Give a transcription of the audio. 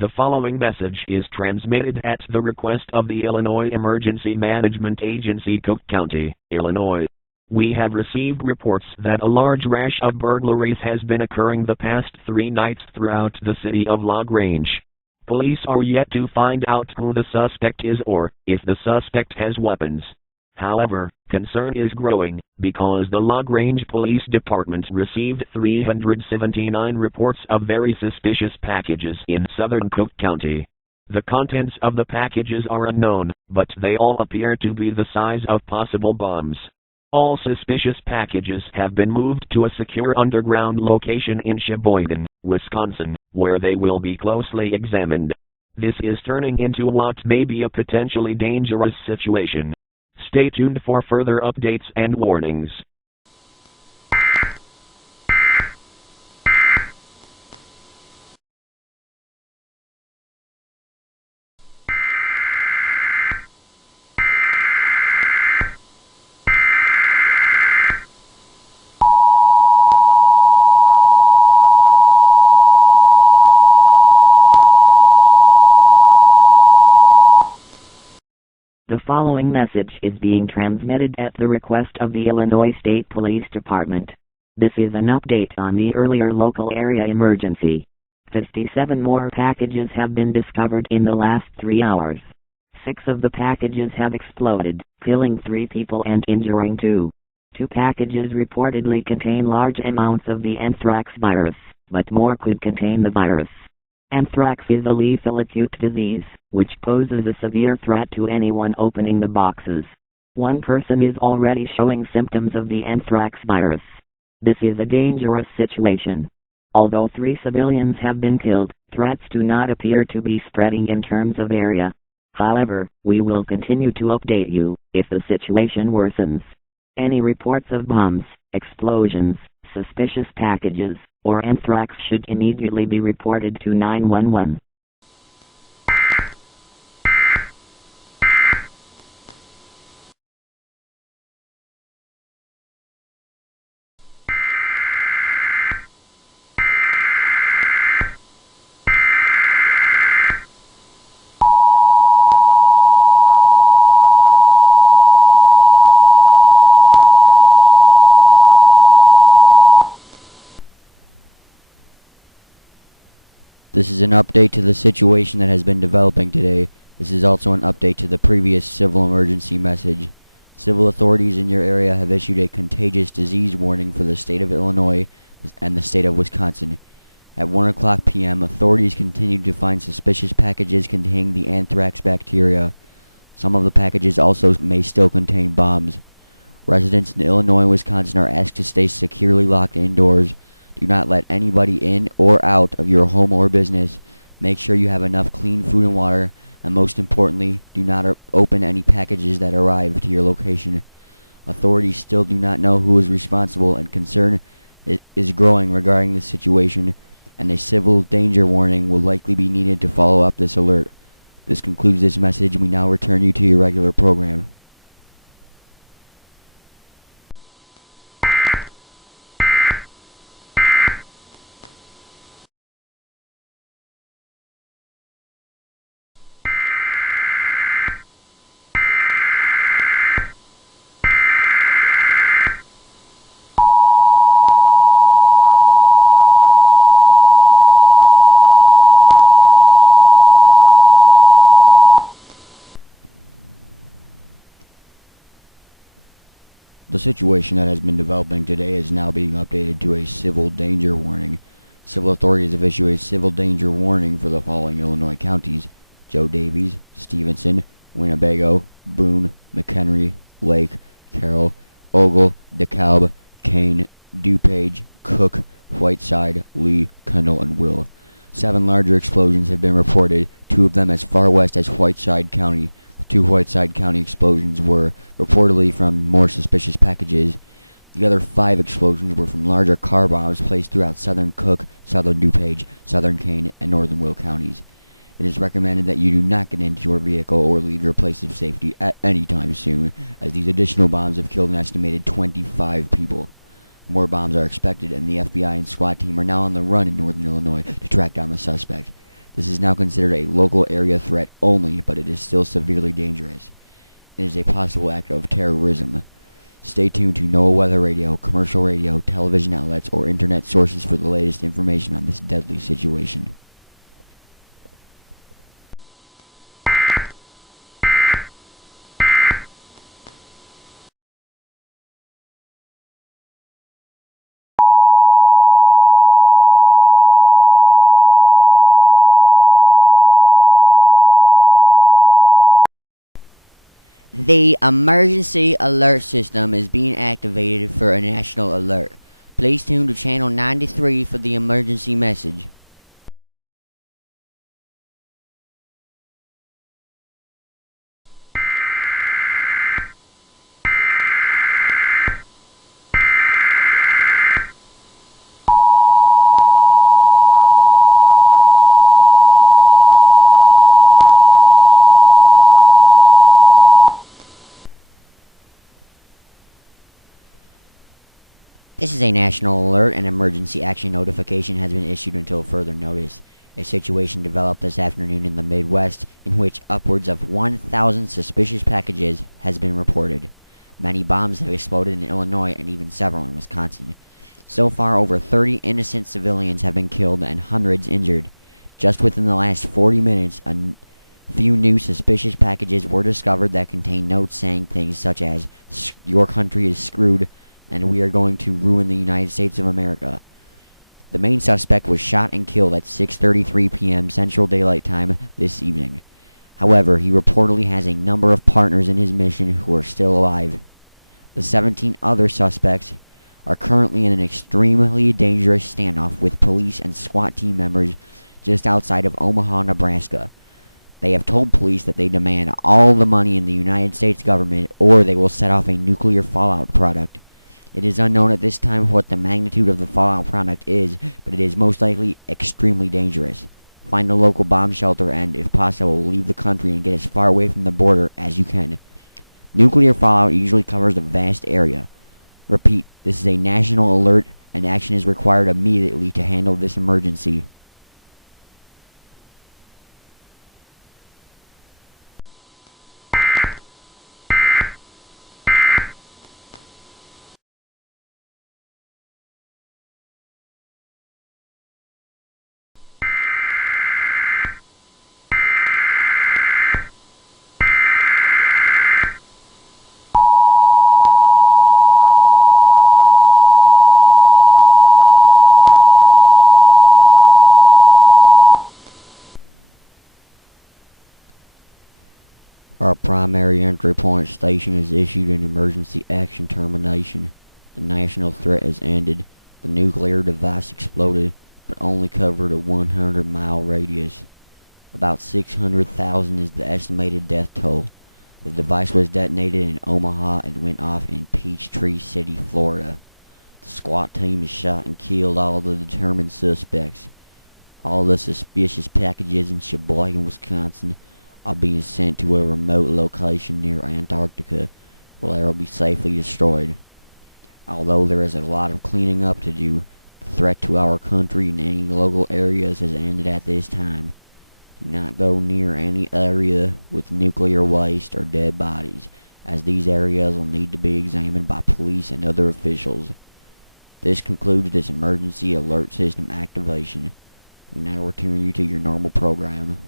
The following message is transmitted at the request of the Illinois Emergency Management Agency, Cook County, Illinois. We have received reports that a large rash of burglaries has been occurring the past 3 nights throughout the city of LaGrange. Police are yet to find out who the suspect is or if the suspect has weapons. However, concern is growing because the LaGrange Police Department received 379 reports of very suspicious packages in southern Cook County. The contents of the packages are unknown, but they all appear to be the size of possible bombs. All suspicious packages have been moved to a secure underground location in Sheboygan, Wisconsin, where they will be closely examined. This is turning into what may be a potentially dangerous situation. Stay tuned for further updates and warnings. The following message is being transmitted at the request of the Illinois State Police Department. This is an update on the earlier local area emergency. 57 more packages have been discovered in the last 3 hours. 6 of the packages have exploded, killing 3 people and injuring 2. 2 packages reportedly contain large amounts of the anthrax virus, but more could contain the virus. Anthrax is a lethal acute disease, which poses a severe threat to anyone opening the boxes. 1 person is already showing symptoms of the anthrax virus. This is a dangerous situation. Although 3 civilians have been killed, threats do not appear to be spreading in terms of area. However, we will continue to update you if the situation worsens. Any reports of bombs, explosions, suspicious packages, or anthrax should immediately be reported to 911. This is an update to the situation that has been developing today. This is also an update to the previous civil emergency message. Civil authorities in your area have issued a contagious disease warning for the state of Illinois and the state of Wisconsin. At 1 o'clock p.m., authorities continued to find suspicious packages containing the anthrax bacteria. Some of the packages also may still contain bombs. Residents in Illinois and Wisconsin are asked to stay securely locked indoors. Do not let anybody in or out of your home or business. Make sure you have enough clean food and water, and most importantly, do not open any packages that arrive to your location. Authorities still do not know who is responsible, and concern is growing regarding this situation, and a civil danger warning will likely be needed to follow up this alert. This concludes this message. We now return you to your regular program. The situation that has been developing today is now being updated to a civil danger warning. Civil authorities have issued a civil danger warning for the following Illinois counties: Joe Davies, Stevenson, Winnebago, Boone, McHenry, Lake, Carroll, Ogle, DeKalb, Kane, DuPage, Cook, Whiteside, Lee, Kendall, and Will. 7 larger explosions have been reported, 2 of them as far west as Whiteside County. The 2 Whiteside County explosions were reportedly from more suspicious packages. The other 5 explosions were from larger car bombs placed throughout southern Cook, southern DuPage, southern Kane, and northern Will counties. It is recommended that you do not get into your vehicle or leave your place of safety at any time soon, as these additional bombs have killed an estimated 25 people. More bombs are expected, and the FBI and SWAT team are now on the run in northern Illinois to track down the suspect. This is now considered a local area threat only, but it is still severely dangerous. It is a possible act of terrorism. Stay tuned to NOAA Weather Radio, commercial radio, television outlets, or internet sources for the latest information on this deadly situation. The emergency alert system is being activated for a national alert. Please tune to channel 93 for the emergency message. This is a national alert. An emergency action notification has been issued until further notice. A situation developed this afternoon in the Midwest in which upwards of 1,000 suspicious packages has been reported. Many bombs have exploded in Illinois and even several in Wisconsin. So far, over 30 innocent civilians have been killed and hundreds injured. Just within the last 40 minutes, a few new suspicious packages were discovered that contain notes saying things such as, "Your country is screwed, and we are going to ruin the United States of America." The main suspect was shot and killed at 6:33 p.m. Central Daylight Time this evening. However, he reportedly has a number of partners in his mission who are still alive. The 17 other suspects are currently in an extremely dangerous standoff with police and SWAT team members just outside of Omaha, Nebraska. They have told police that they demand all the money in the United States government or they will set off a nuclear fallout product. It is unknown at this time what the magnitude of the fallout product is, but it is most likely extremely dangerous. Find a local bomb shelter and, if possible, leave the country and get as far away from the border as you can. Nuclear fallout usually covers a vast area. Repeat, this is a national alert and action is required immediately to handle this emergency. Our primary entry point station has issued an emergency action termination. The national threat has ended. The nuclear device exploded, but only covered a 100-mile radius. About 600,000 is the estimated death toll. The device was detonated in Omaha and went off in Peachtree City, Florida. The SWAT team has shot and killed all the determined suspects. All the suspicious packages in Sheboygan, Wisconsin are being sent to a remote location near Antarctica where they will be safely destroyed. Although there is a lot of cleaning up to do, the threat to our country in any local areas has ended at this time. Do not go near any area with nuclear waste or dead bodies, as these areas will need to be examined by police and other officials. This concludes this emergency alert system activation. We now return you to your normal program.